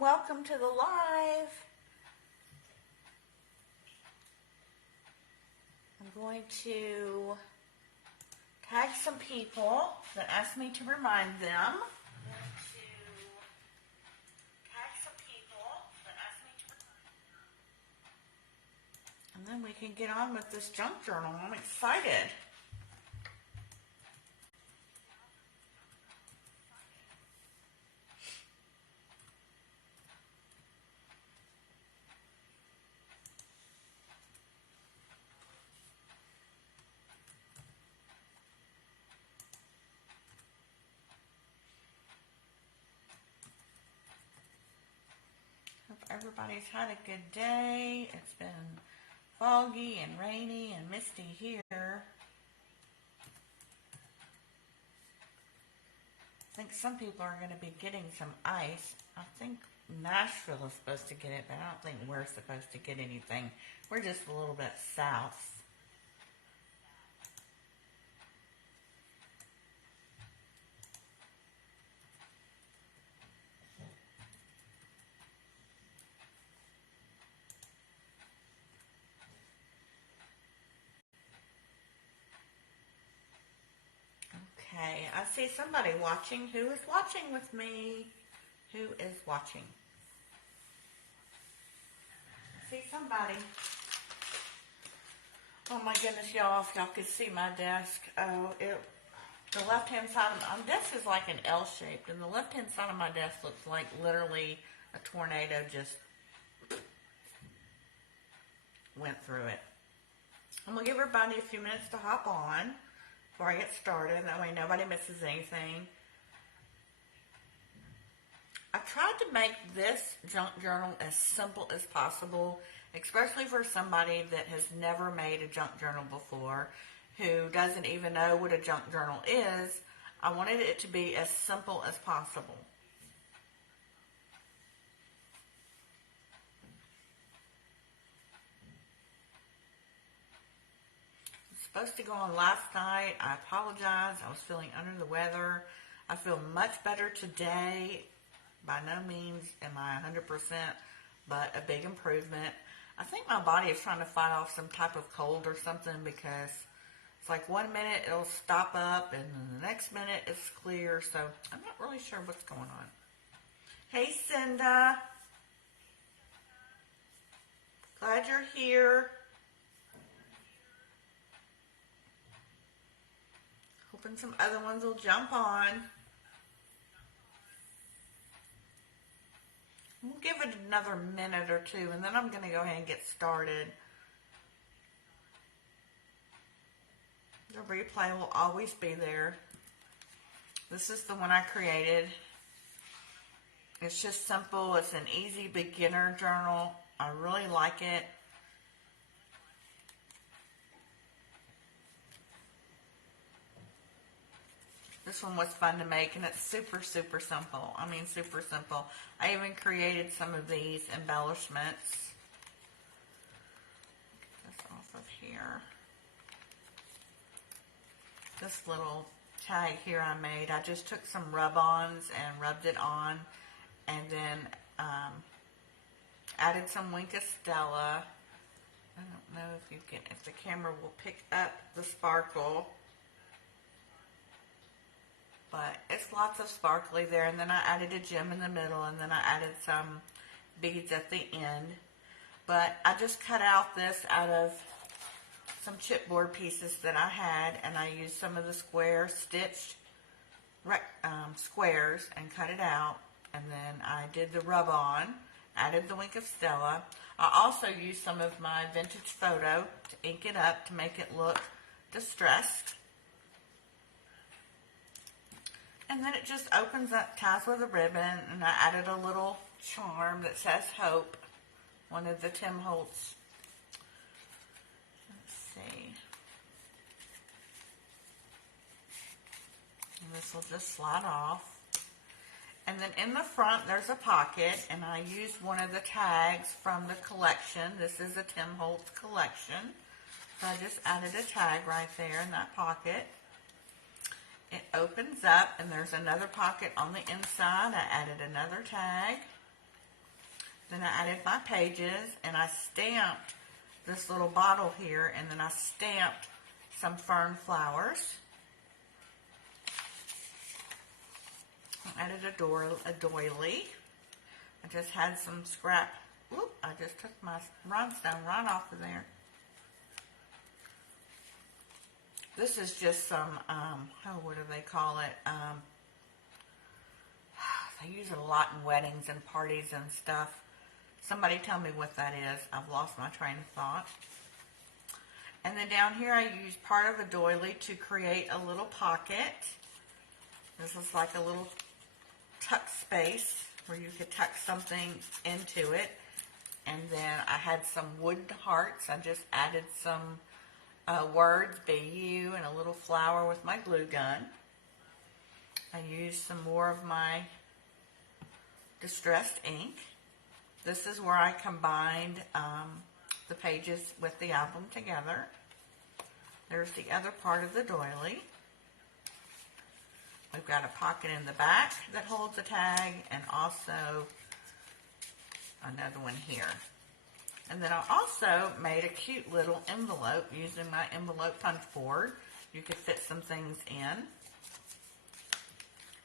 welcome to the live. I'm going to tag some people that asked me to remind them. And then we can get on with this junk journal. I'm excited. Hope everybody's had a good day. It's been foggy and rainy and misty here. I think some people are going to be getting some ice. I think Nashville is supposed to get it, but I don't think we're supposed to get anything. We're just a little bit south. Okay, I see somebody watching. Who is watching with me? Who is watching? I see somebody. Oh my goodness, y'all, if y'all could see my desk. The left-hand side of my desk is like an L-shaped, and the left-hand side of my desk looks like literally a tornado just went through it. I'm going to give everybody a few minutes to hop on before I get started. That way nobody misses anything. I tried to make this junk journal as simple as possible, especially for somebody that has never made a junk journal before, who doesn't even know what a junk journal is. I wanted it to be as simple as possible. Supposed to go on last night. I apologize. I was feeling under the weather. I feel much better today. By no means am I 100%, but a big improvement. I think my body is trying to fight off some type of cold or something, because it's like 1 minute it'll stop up and then the next minute it's clear. So I'm not really sure what's going on. Hey, Cinda. Glad you're here. Hoping some other ones will jump on. We'll give it another minute or two, and then I'm going to go ahead and get started. The replay will always be there. This is the one I created. It's just simple. It's an easy beginner journal. I really like it. This one was fun to make, and it's super, super simple. I mean, super simple. I even created some of these embellishments. Get this off of here. This little tag here I made, I just took some rub-ons and rubbed it on, and then added some Wink of Stella. I don't know if the camera will pick up the sparkle. But it's lots of sparkly there, and then I added a gem in the middle, and then I added some beads at the end. But I just cut out this out of some chipboard pieces that I had, and I used some of the square stitched squares and cut it out. And then I did the rub-on, added the Wink of Stella. I also used some of my vintage photo to ink it up to make it look distressed. And then it just opens up, ties with a ribbon, and I added a little charm that says Hope, one of the Tim Holtz. Let's see. And this will just slide off. And then in the front, there's a pocket, and I used one of the tags from the collection. This is a Tim Holtz collection. So I just added a tag right there in that pocket. It opens up, and there's another pocket on the inside. I added another tag. Then I added my pages, and I stamped this little bottle here, and then I stamped some fern flowers. I added a doily. I just had some scrap. Whoop, I just took my rhinestone right off of there. This is just some, what do they call it? They use it a lot in weddings and parties and stuff. Somebody tell me what that is. I've lost my train of thought. And then down here I used part of a doily to create a little pocket. This is like a little tuck space where you could tuck something into it. And then I had some wooden hearts. I just added some words, BU, and a little flower with my glue gun. I used some more of my distressed ink. This is where I combined the pages with the album together. There's the other part of the doily. We've got a pocket in the back that holds the tag, and also another one here. And then I also made a cute little envelope using my envelope punch board. You could fit some things in.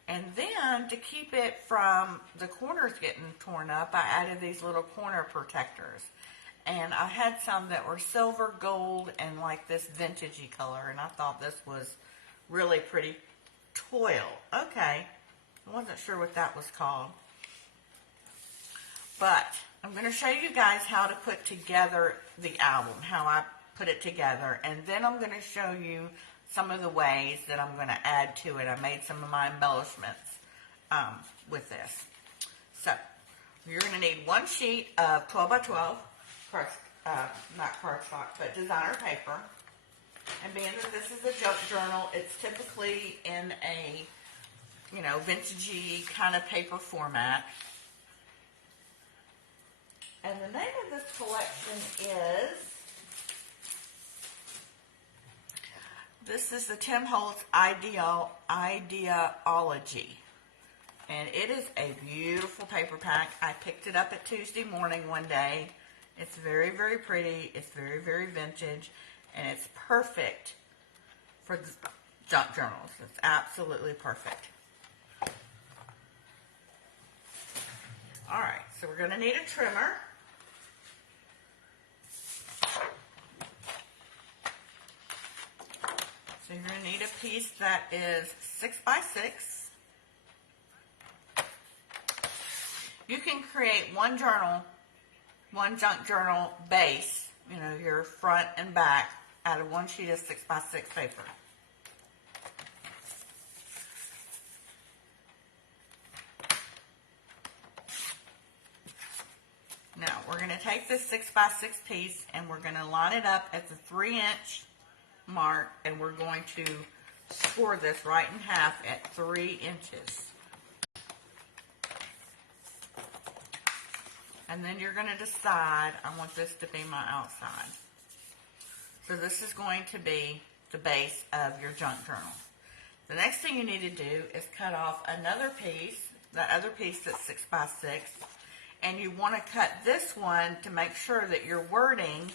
And then to keep it from the corners getting torn up, I added these little corner protectors. And I had some that were silver, gold, and like this vintagey color. And I thought this was really pretty. Toil. Okay. I wasn't sure what that was called. But I'm going to show you guys how to put together the album, how I put it together. And then I'm going to show you some of the ways that I'm going to add to it. I made some of my embellishments with this. So, you're going to need one sheet of 12 by 12, not cardstock, but designer paper. And being that this is a junk journal, it's typically in a, vintagey kind of paper format. And the name of this collection this is the Tim Holtz Ideology. And it is a beautiful paper pack. I picked it up at Tuesday morning one day. It's very, very pretty. It's very, very vintage. And it's perfect for the junk journals. It's absolutely perfect. Alright, so we're going to need a trimmer. So you're going to need a piece that is 6 by 6. You can create one junk journal base, your front and back, out of one sheet of 6 by 6 paper. Now, we're going to take this 6 by 6 piece and we're going to line it up at the 3-inch mark, and we're going to score this right in half at 3 inches. And then you're going to decide, I want this to be my outside. So this is going to be the base of your junk journal. The next thing you need to do is cut off another piece, that other piece that's 6 by 6, and you want to cut this one to make sure that your wording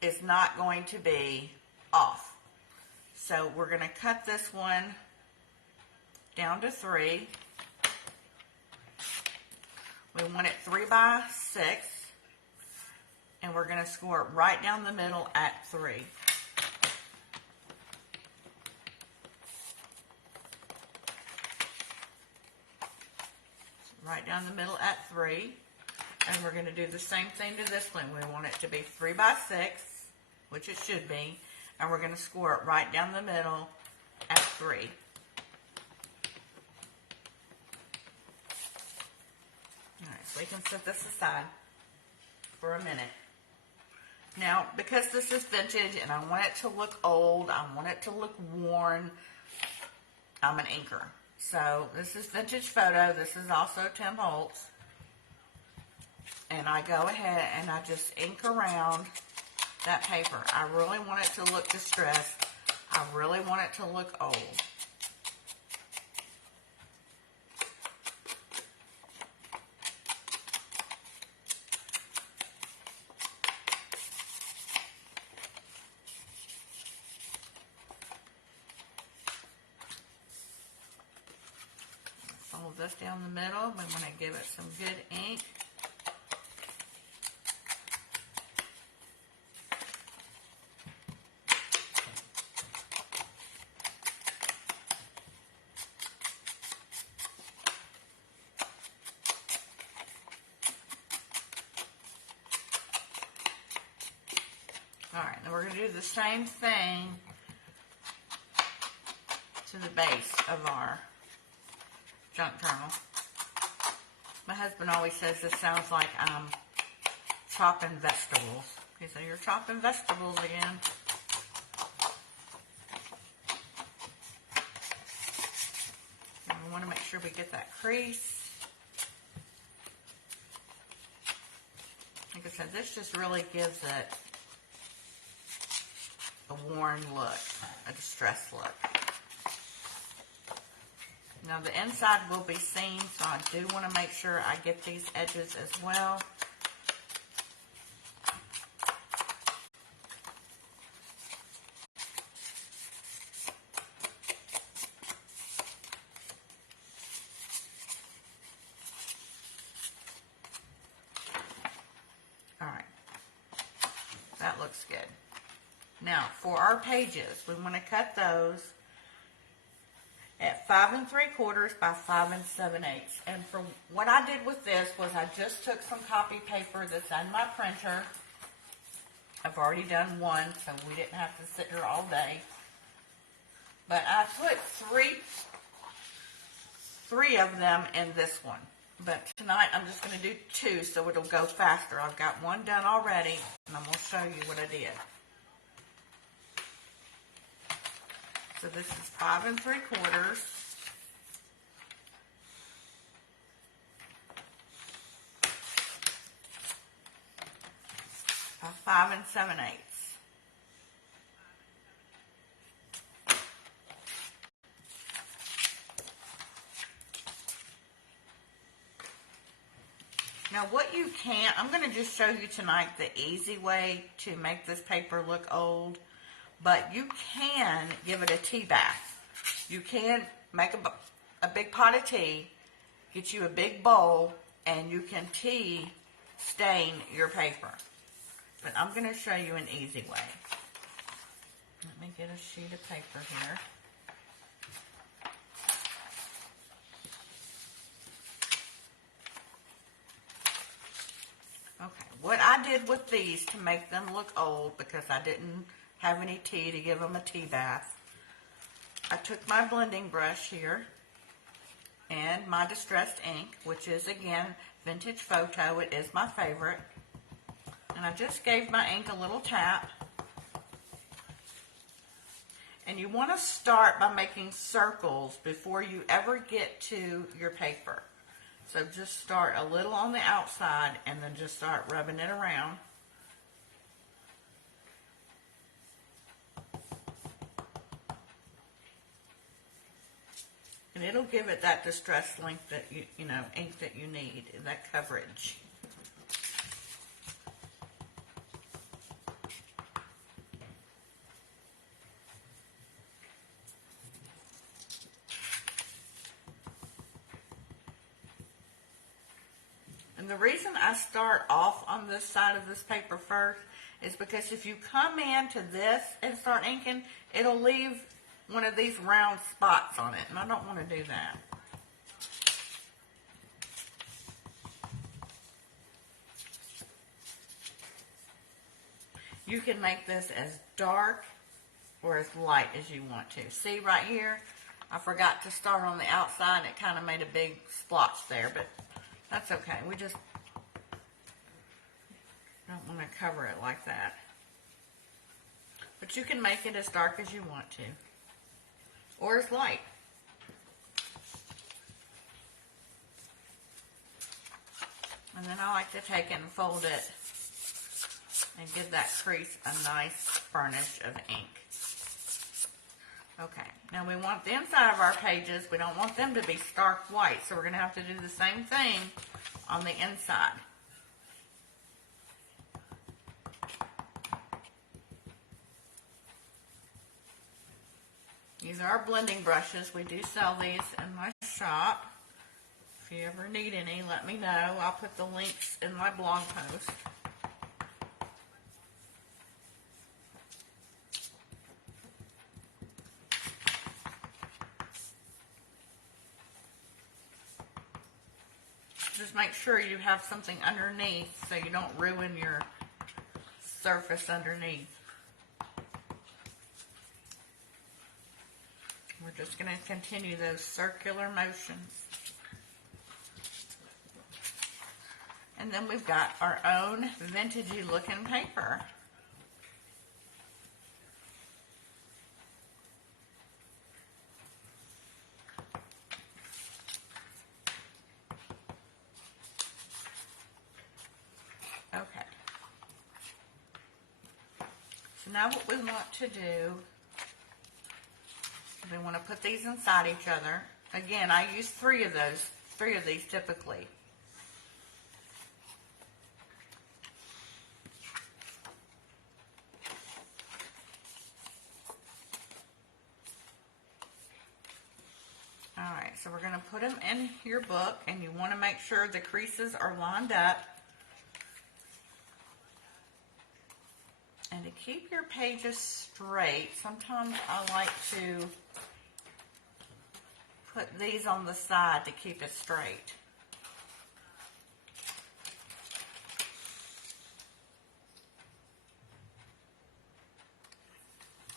is not going to be off. So we're going to cut this one down to 3. We want it 3 by 6, and we're going to score it right down the middle at 3. Right down the middle at 3. And we're going to do the same thing to this one. We want it to be 3 by 6, which it should be. And we're going to score it right down the middle at 3. Alright, so we can set this aside for a minute. Now, because this is vintage and I want it to look old, I want it to look worn, I'm an inker. So, this is Vintage Photo. This is also Tim Holtz. And I go ahead and I just ink around that paper. I really want it to look distressed. I really want it to look old. just down the middle. We want to give it some good ink. Alright, then we're going to do the same thing to the base of our junk journal. My husband always says this sounds like I'm chopping vegetables. He said, "You're chopping vegetables again." And we want to make sure we get that crease. Like I said, this just really gives it a worn look, a distressed look. Now the inside will be seen, so I do want to make sure I get these edges as well. Alright, that looks good. Now for our pages, we want to cut those at 5 3/4 by 5 7/8. And for what I did with this was I just took some copy paper that's in my printer. I've already done one, so we didn't have to sit here all day. But I put three of them in this one. But tonight I'm just going to do 2 so it'll go faster. I've got one done already, and I'm going to show you what I did. So this is 5 3/4. By 5 7/8. Now what you can, I'm going to just show you tonight the easy way to make this paper look old. But you can give it a tea bath. You can make a big pot of tea, get you a big bowl, and you can tea stain your paper. But I'm going to show you an easy way. Let me get a sheet of paper here. Okay, what I did with these to make them look old, because I didn't have any tea to give them a tea bath, I took my blending brush here and my distressed ink, which is again Vintage Photo. It is my favorite. And I just gave my ink a little tap. And you want to start by making circles before you ever get to your paper. So just start a little on the outside and then just start rubbing it around. And it'll give it that distressed length that you know, ink that you need, that coverage. And the reason I start off on this side of this paper first is because if you come into this and start inking, it'll leave one of these round spots on it, and I don't want to do that. You can make this as dark or as light as you want to. See right here, I forgot to start on the outside. It kind of made a big splotch there, but that's okay. We just don't want to cover it like that. But you can make it as dark as you want to, or as light. And then I like to take it and fold it and give that crease a nice burnish of ink. Okay, now we want the inside of our pages, we don't want them to be stark white, so we're going to have to do the same thing on the inside. These are our blending brushes. We do sell these in my shop. If you ever need any, let me know. I'll put the links in my blog post. Just make sure you have something underneath so you don't ruin your surface underneath. We're just going to continue those circular motions. And then we've got our own vintagey looking paper. Okay. So now what we want to do, we want to put these inside each other. Again, I use three of these typically. Alright, so we're going to put them in your book, and you want to make sure the creases are lined up. And to keep your pages straight, sometimes I like to put these on the side to keep it straight.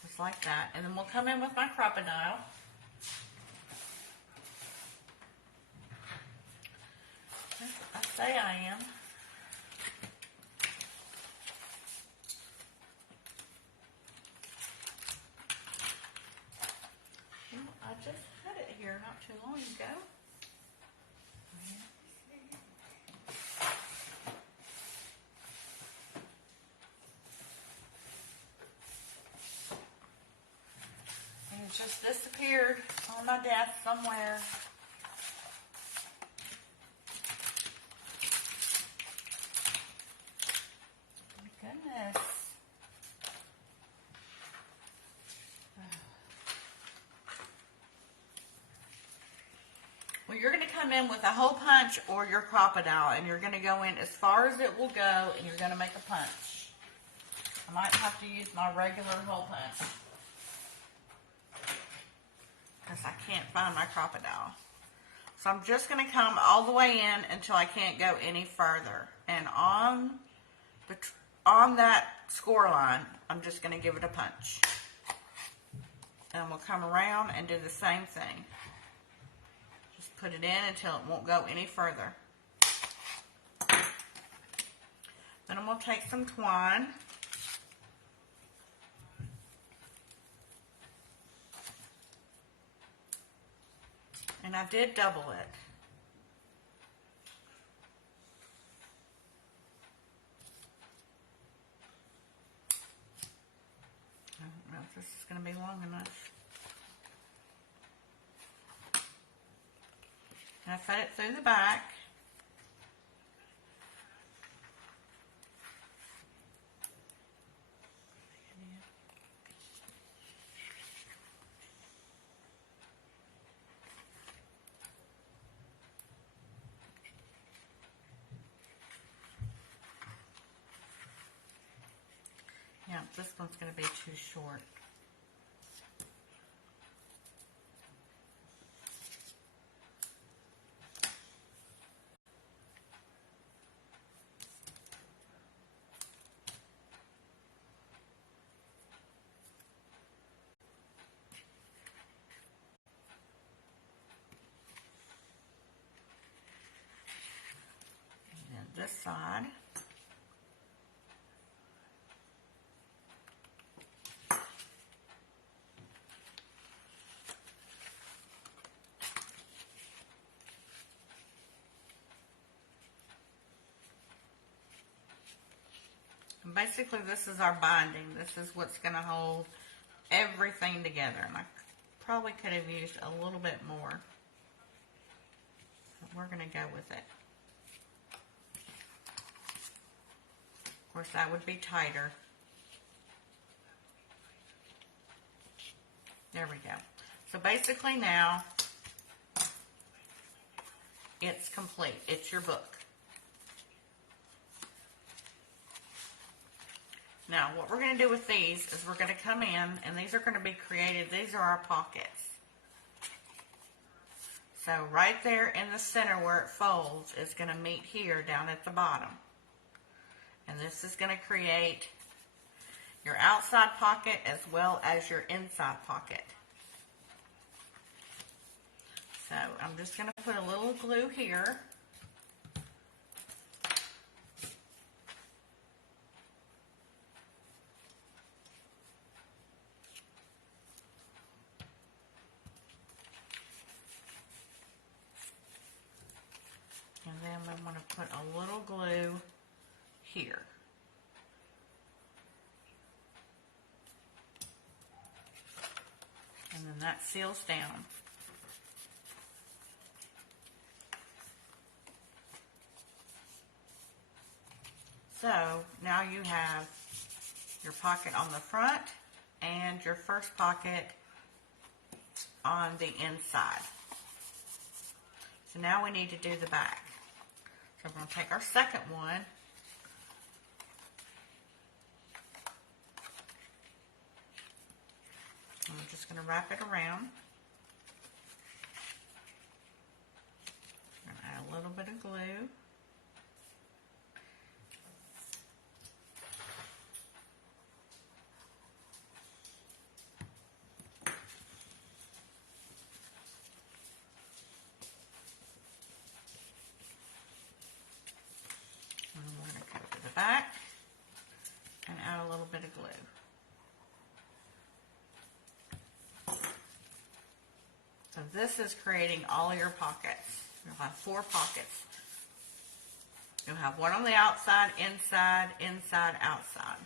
Just like that. And then we'll come in with my crocodile. I say I am. I just had it here not too long ago. And it just disappeared on my desk somewhere. Goodness. Well, you're going to come in with a hole punch or your crocodile, and you're going to go in as far as it will go, and you're going to make a punch. I might have to use my regular hole punch because I can't find my crocodile. So I'm just going to come all the way in until I can't go any further. And on that score line, I'm just going to give it a punch. And we'll come around and do the same thing. Just put it in until it won't go any further. Then I'm going to take some twine. And I did double it. I don't know if this is going to be long enough. And I fed it through the back. Yeah, this one's going to be too short. And then this side. Basically, this is our binding. This is what's going to hold everything together. And I probably could have used a little bit more. But we're going to go with it. Of course, that would be tighter. There we go. So basically now, it's complete. It's your book. Now, what we're going to do with these is we're going to come in, and these are going to be created. These are our pockets. So right there in the center where it folds is going to meet here down at the bottom. And this is going to create your outside pocket as well as your inside pocket. So I'm just going to put a little glue here. And then I'm going to put a little glue here. And then that seals down. So now you have your pocket on the front and your first pocket on the inside. So now we need to do the back. So we're going to take our second one. And we're just going to wrap it around. I'm going to add a little bit of glue. And we're going to go to the back and add a little bit of glue. So this is creating all your pockets. You'll have 4 pockets. You'll have one on the outside, inside, inside, outside.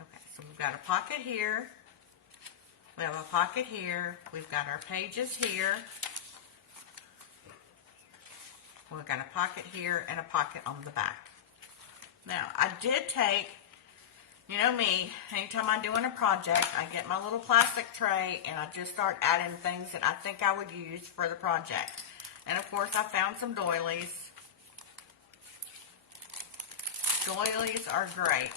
Okay, so we've got a pocket here. We have a pocket here. We've got our pages here. We've got a pocket here and a pocket on the back. Now, I did take, you know me, anytime I'm doing a project, I get my little plastic tray and I just start adding things that I think I would use for the project. And of course, I found some doilies. Doilies are great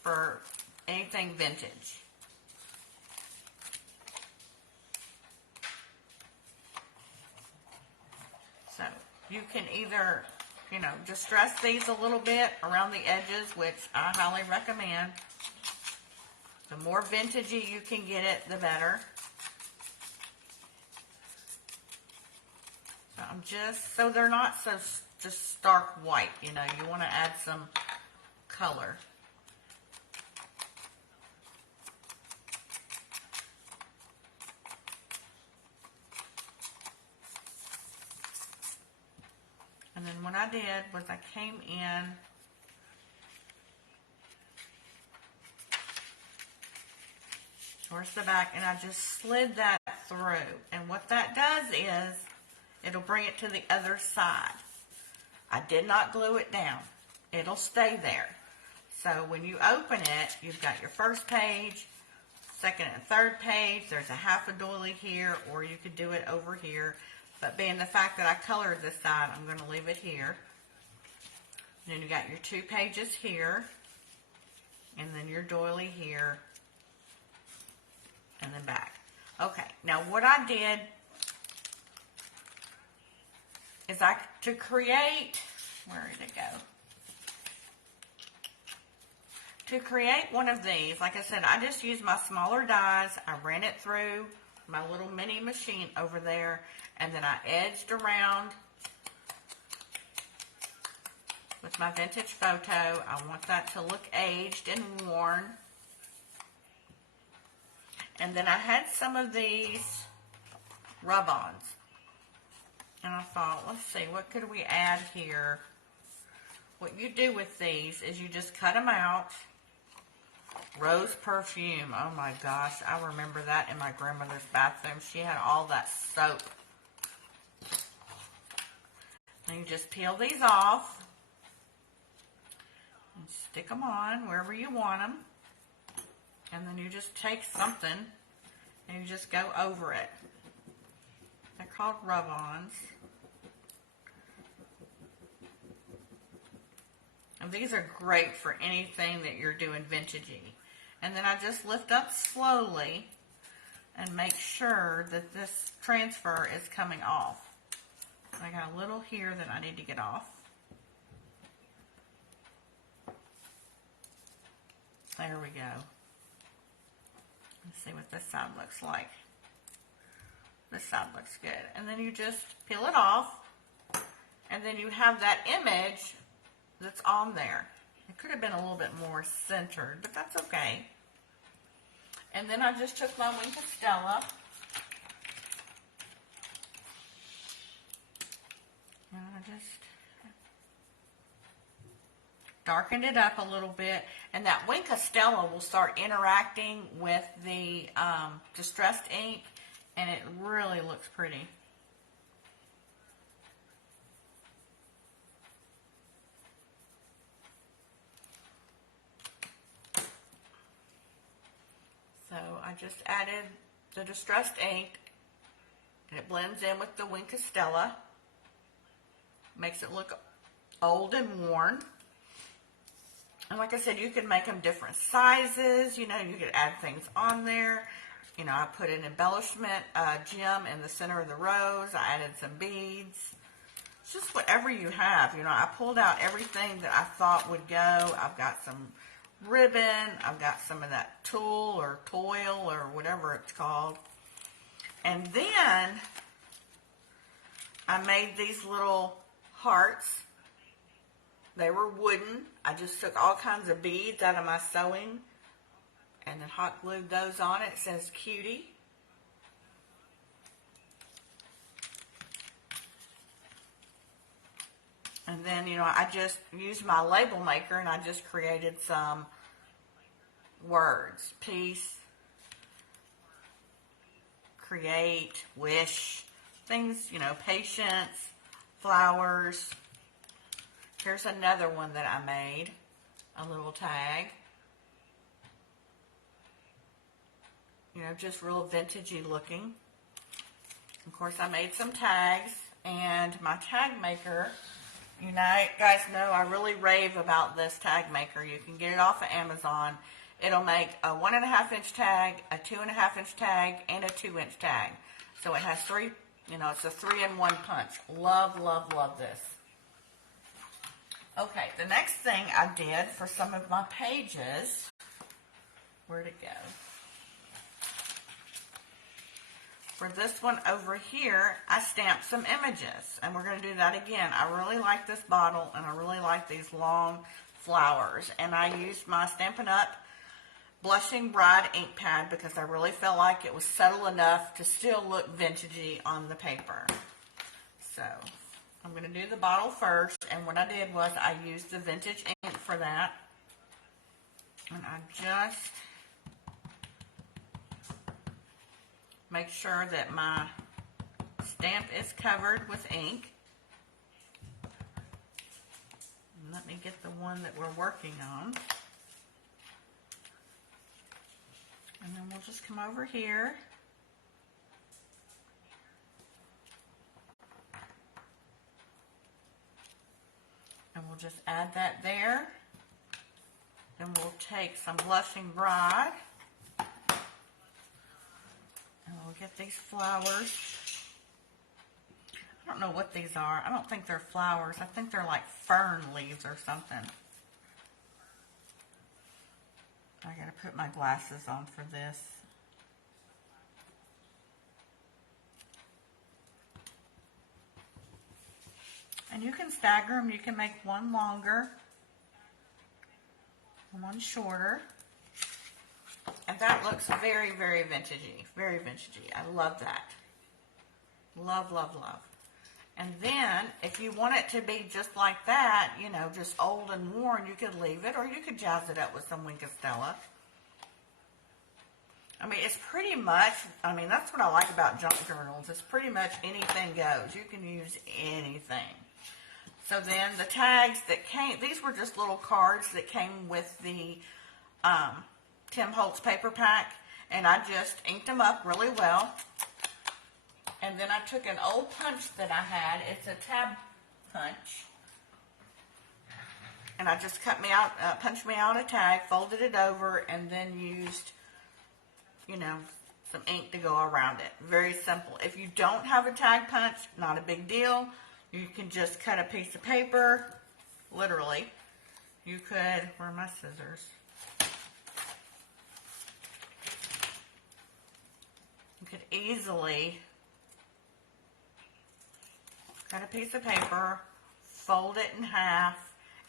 for anything vintage. So you can either, you know, distress these a little bit around the edges, which I highly recommend. The more vintagey you can get it, the better. So I'm just, so they're not so just stark white, you know, you want to add some color. And then what I did was I came in towards the back and I just slid that through. And what that does is it'll bring it to the other side. I did not glue it down. It'll stay there. So when you open it, you've got your first page, second and third page. There's a half a doily here, or you could do it over here. But being the fact that I colored this side, I'm going to leave it here. And then you got your 2 pages here, and then your doily here, and then back. Okay, now what I did is to create, where did it go? To create one of these, like I said, I just used my smaller dies. I ran it through my little mini machine over there, and then I edged around with my vintage photo. I want that to look aged and worn. And then I had some of these rub-ons. And I thought, let's see, what could we add here? What you do with these is you just cut them out. Rose perfume. Oh my gosh, I remember that in my grandmother's bathroom. She had all that soap. And you just peel these off and stick them on wherever you want them. And then you just take something and you just go over it. They're called rub-ons. And these are great for anything that you're doing vintagey. And then I just lift up slowly and make sure that this transfer is coming off. I got a little here that I need to get off. There we go. Let's see what this side looks like. This side looks good. And then you just peel it off, and then you have that image that's on there. It could have been a little bit more centered, but that's okay. And then I just took my Wink of Stella, and I just darkened it up a little bit, and that Wink of Stella will start interacting with the distressed ink, and it really looks pretty. So I just added the distressed ink, and it blends in with the Wink of Stella. Makes it look old and worn. And like I said, you can make them different sizes. You know, you could add things on there. You know, I put an embellishment gem in the center of the rose. I added some beads. It's just whatever you have. You know, I pulled out everything that I thought would go. I've got some ribbon. I've got some of that tulle or toil or whatever it's called. And then I made these little hearts. They were wooden. I just took all kinds of beads out of my sewing and then hot glued those on. It says Cutie. And then, you know, I just used my label maker and I just created some words. Peace, create, wish, things, you know, patience, flowers. Here's another one that I made, a little tag. You know, just real vintagey looking. Of course, I made some tags, and my tag maker, you guys know I really rave about this tag maker. You can get it off of Amazon. It'll make a 1.5 inch tag, a 2.5 inch tag, and a 2 inch tag. So it has three, you know, it's a 3-in-1 punch. Love, love, love this. Okay, the next thing I did for some of my pages, where'd it go? For this one over here, I stamped some images, and we're going to do that again. I really like this bottle, and I really like these long flowers, and I used my Stampin' Up! Blushing Bride ink pad because I really felt like it was subtle enough to still look vintagey on the paper. So I'm going to do the bottle first, and what I did was I used the vintage ink for that, and I just make sure that my stamp is covered with ink. And let me get the one that we're working on. And then we'll just come over here. And we'll just add that there. Then we'll take some Blushing Bride. And we'll get these flowers. I don't know what these are. I don't think they're flowers. I think they're like fern leaves or something. I gotta put my glasses on for this. And you can stagger them. You can make one longer and one shorter. And that looks very, very vintagey. Very vintagey. I love that. Love, love, love. And then, if you want it to be just like that, you know, just old and worn, you could leave it, or you could jazz it up with some Wink of Stella. I mean, it's pretty much, I mean, that's what I like about junk journals. It's pretty much anything goes. You can use anything. So then, the tags that came, these were just little cards that came with the Tim Holtz paper pack, and I just inked them up really well. And then I took an old punch that I had. It's a tab punch. And I just punched me out a tag, folded it over, and then used, some ink to go around it. Very simple. If you don't have a tag punch, not a big deal. You can just cut a piece of paper, literally. You could, where are my scissors? You could easily cut a piece of paper, fold it in half,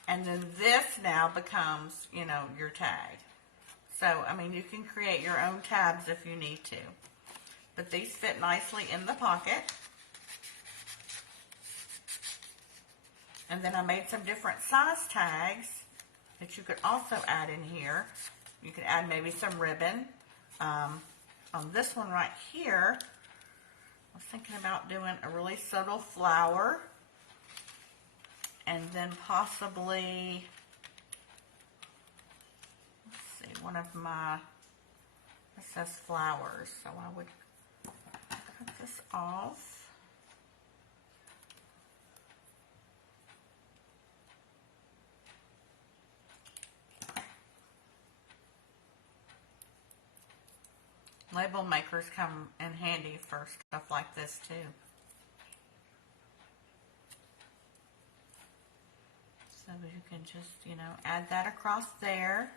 and then this now becomes, your tag. So, you can create your own tabs if you need to. But these fit nicely in the pocket. And then I made some different size tags that you could also add in here. You could add maybe some ribbon. On this one right here, I was thinking about doing a really subtle flower. And then possibly, let's see, one of my, it says flowers, so I would cut this off. Label makers come in handy for stuff like this too. So you can just, add that across there.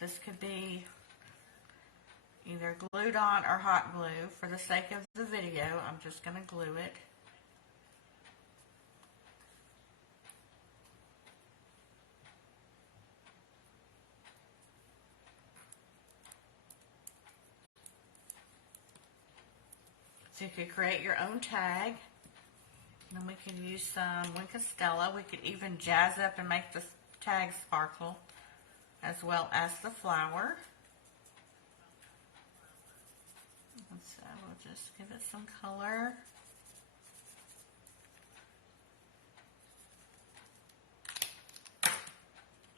This could be either glued on or hot glue. For the sake of the video, I'm just going to glue it. So you could create your own tag. And we can use some Winkostella. We could even jazz up and make the tag sparkle, as well as the flower. And so we'll just give it some color.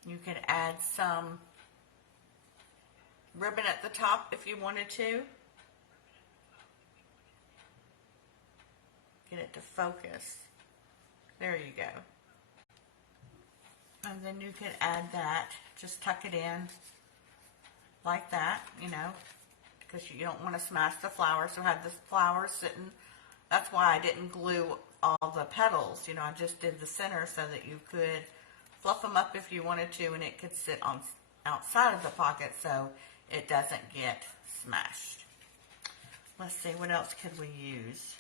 You could add some ribbon at the top if you wanted to. Get it to focus. There you go. And then you could add that. Just tuck it in like that, because you don't want to smash the flower. So have the flower sitting. That's why I didn't glue all the petals. I just did the center so that you could fluff them up if you wanted to, and it could sit on outside of the pocket so it doesn't get smashed. Let's see, what else could we use?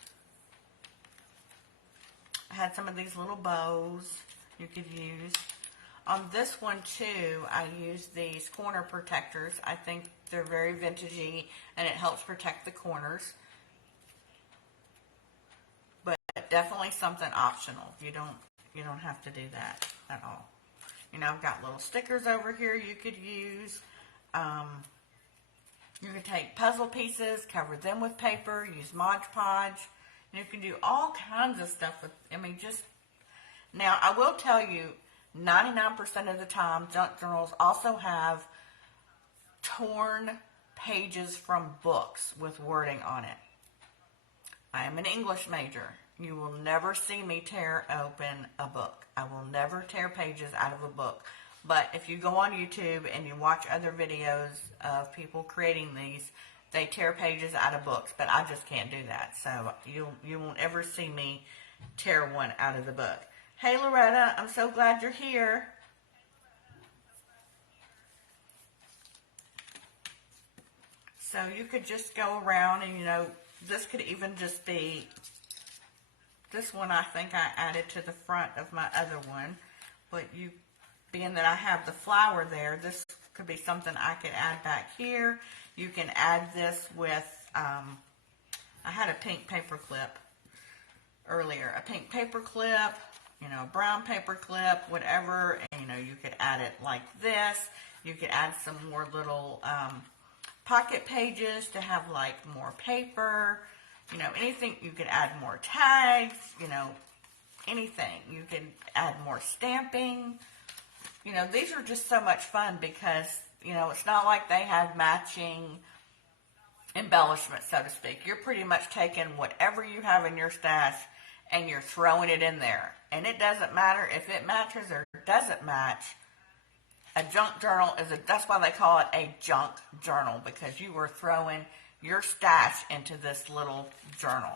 I had some of these little bows you could use. On this one too, I used these corner protectors. I think they're very vintagey and it helps protect the corners. But definitely something optional. You don't have to do that at all. I've got little stickers over here you could use. You can take puzzle pieces, cover them with paper, use Mod Podge. You can do all kinds of stuff with, now I will tell you, 99% of the time, junk journals also have torn pages from books with wording on it. I am an English major. You will never see me tear open a book. I will never tear pages out of a book. But if you go on YouTube and you watch other videos of people creating these, they tear pages out of books, but I just can't do that. So you won't ever see me tear one out of the book. Hey Loretta, I'm so glad you're here. So you could just go around and this could even just be, this one I think I added to the front of my other one, but being that I have the flower there, this could be something I could add back here. You can add this with, I had a pink paper clip earlier. A pink paper clip, brown paper clip, whatever. And, you could add it like this. You could add some more little pocket pages to have like more paper. Anything. You could add more tags, anything. You can add more stamping. These are just so much fun because, it's not like they have matching embellishment, so to speak. You're pretty much taking whatever you have in your stash and you're throwing it in there. And it doesn't matter if it matches or doesn't match. A junk journal that's why they call it a junk journal, because you were throwing your stash into this little journal.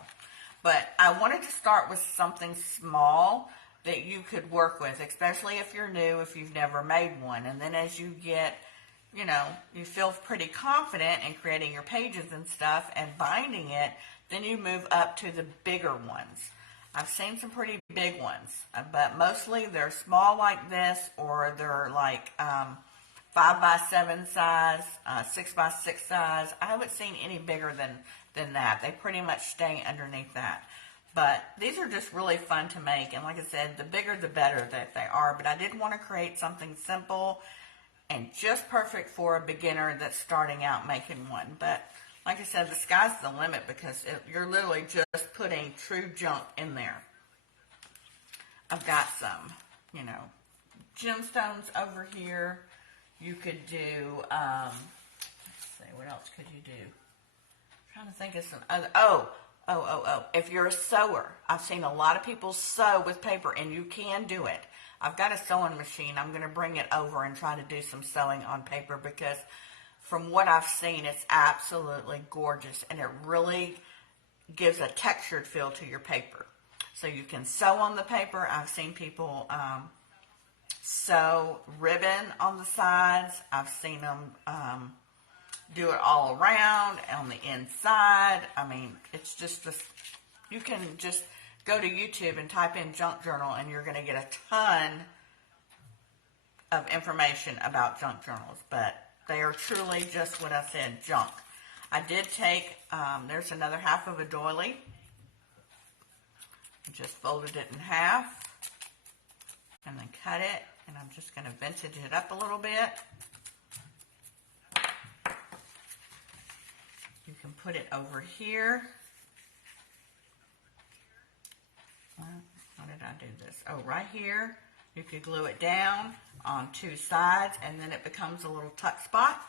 But I wanted to start with something small that you could work with, especially if you're new, if you've never made one. And then as you get, you feel pretty confident in creating your pages and stuff and binding it, then you move up to the bigger ones. I've seen some pretty big ones, but mostly they're small like this, or they're like 5x7 size, 6x6 size. I haven't seen any bigger than that. They pretty much stay underneath that. But these are just really fun to make, and like I said, the bigger the better that they are. But I did want to create something simple and just perfect for a beginner that's starting out making one. But like I said, the sky's the limit, because you're literally just putting true junk in there. I've got some, gemstones over here. You could do, let's see, what else could you do? I'm trying to think of some other, if you're a sewer, I've seen a lot of people sew with paper, and you can do it. I've got a sewing machine. I'm going to bring it over and try to do some sewing on paper, because from what I've seen, it's absolutely gorgeous, and it really gives a textured feel to your paper. So you can sew on the paper. I've seen people sew ribbon on the sides. I've seen them do it all around on the inside. I mean, it's just you can just go to YouTube and type in junk journal, and you're going to get a ton of information about junk journals. But they are truly just what I said, junk. I did take, there's another half of a doily. I just folded it in half and then cut it. And I'm just going to vintage it up a little bit. You can put it over here. How did I do this? Oh, right here. You could glue it down on two sides, and then it becomes a little tuck spot.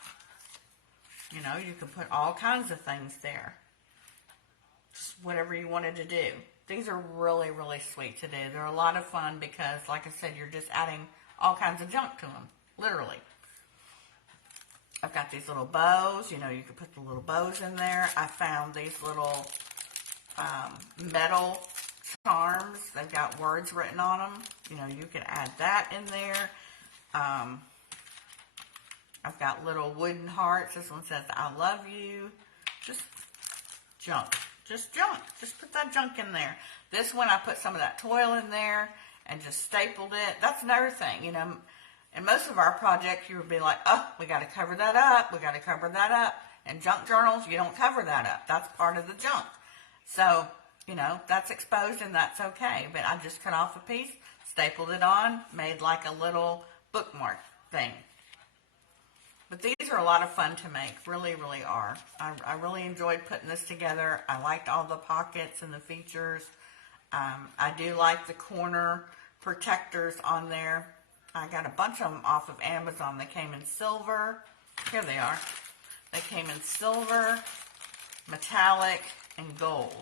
You can put all kinds of things there. Just whatever you wanted to do. These are really, really sweet to do. They're a lot of fun because, like I said, you're just adding all kinds of junk to them, literally. I've got these little bows. You can put the little bows in there. I found these little metal charms. They've got words written on them. You can add that in there. I've got little wooden hearts. This one says, I love you. Just junk. Just junk. Just put that junk in there. This one, I put some of that toil in there and just stapled it. That's another thing, in most of our projects, you would be like, oh, we got to cover that up. We got to cover that up. In junk journals, you don't cover that up. That's part of the junk. So, that's exposed, and that's okay. But I just cut off a piece, stapled it on, made like a little bookmark thing. But these are a lot of fun to make. Really, really are. I really enjoyed putting this together. I liked all the pockets and the features. I do like the corner protectors on there. I got a bunch of them off of Amazon. They came in silver. Here they are. They came in silver, metallic, and gold.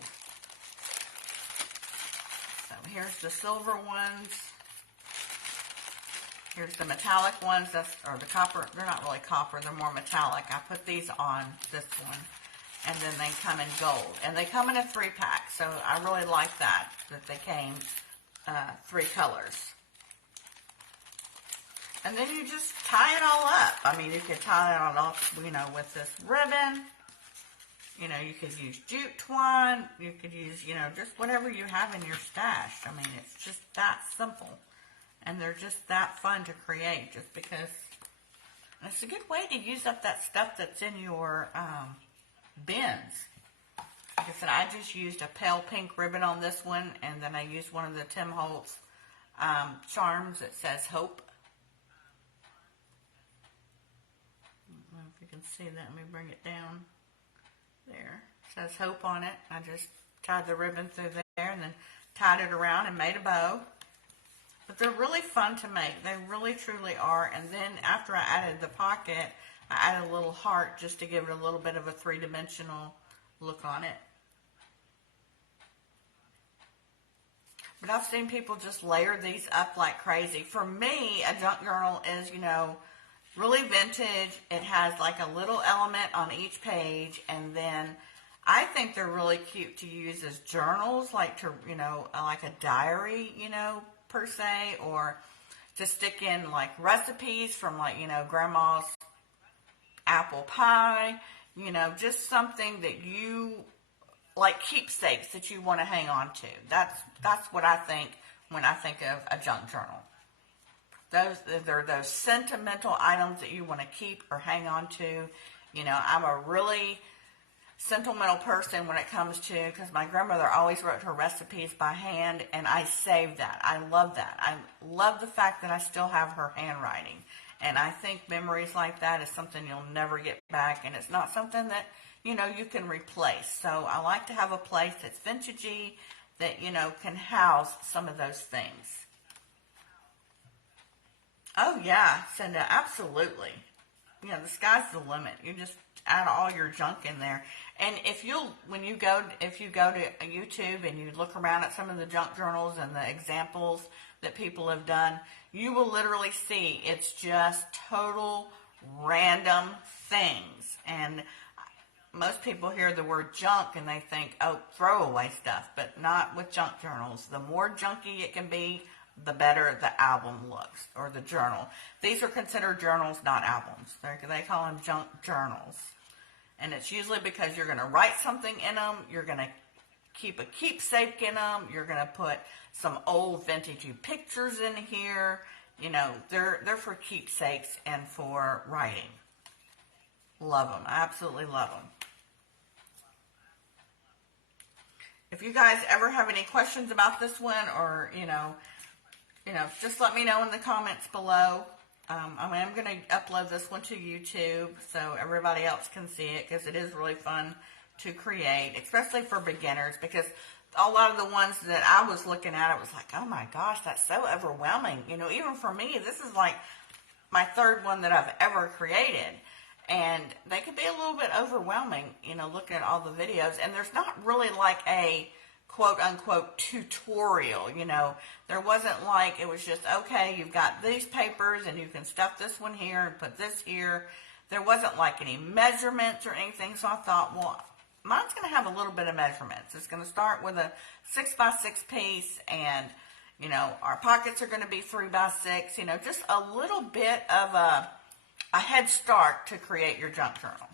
So here's the silver ones. Here's the metallic ones, or the copper. They're not really copper, they're more metallic. I put these on this one. And then they come in gold. And they come in a 3-pack, so I really like that they came 3 colors. And then you just tie it all up. I mean, you could tie it all up, with this ribbon. You could use jute twine. You could use, just whatever you have in your stash. I mean, it's just that simple. And they're just that fun to create, just because it's a good way to use up that stuff that's in your bins. Like I said, I just used a pale pink ribbon on this one, and then I used one of the Tim Holtz charms that says hope. I don't know if you can see that. Let me bring it down. There. It says hope on it. I just tied the ribbon through there and then tied it around and made a bow. But they're really fun to make. They really, truly are. And then after I added the pocket, I added a little heart just to give it a little bit of a three-dimensional look on it. But I've seen people just layer these up like crazy. For me, a junk journal is, really vintage. It has like a little element on each page, and then I think they're really cute to use as journals, like to, like a diary, per se, or to stick in like recipes from like, grandma's apple pie, just something that you like, keepsakes that you want to hang on to. That's what I think when I think of a junk journal. They're those sentimental items that you want to keep or hang on to. I'm a really sentimental person when it comes to, because my grandmother always wrote her recipes by hand, and I saved that. I love that. I love the fact that I still have her handwriting. And I think memories like that is something you'll never get back, and it's not something that, you can replace. So I like to have a place that's vintagey, that, can house some of those things. Oh yeah, Cinda, absolutely. The sky's the limit. You just add all your junk in there. And if you go to YouTube and you look around at some of the junk journals and the examples that people have done, you will literally see it's just total random things. And most people hear the word junk and they think, oh, throwaway stuff, but not with junk journals. The more junky it can be, the better the album looks, or the journal. These are considered journals, not albums. They call them junk journals. And it's usually because you're going to write something in them, you're going to keep a keepsake in them, you're going to put some old vintage pictures in here. They're for keepsakes and for writing. Love them. I absolutely love them. If you guys ever have any questions about this one, or, just let me know in the comments below. I'm going to upload this one to YouTube so everybody else can see it, because it is really fun to create, especially for beginners, because a lot of the ones that I was looking at, it was like, oh my gosh, that's so overwhelming. Even for me, this is like my third one that I've ever created. And they can be a little bit overwhelming, looking at all the videos. And there's not really like a quote-unquote tutorial, There wasn't like, it was just, okay, you've got these papers and you can stuff this one here and put this here. There wasn't like any measurements or anything, so I thought, well, mine's going to have a little bit of measurements. It's going to start with a 6x6 piece, and, our pockets are going to be 3x6, just a little bit of a head start to create your junk journal.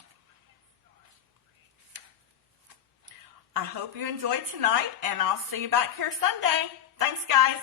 I hope you enjoyed tonight, and I'll see you back here Sunday. Thanks, guys.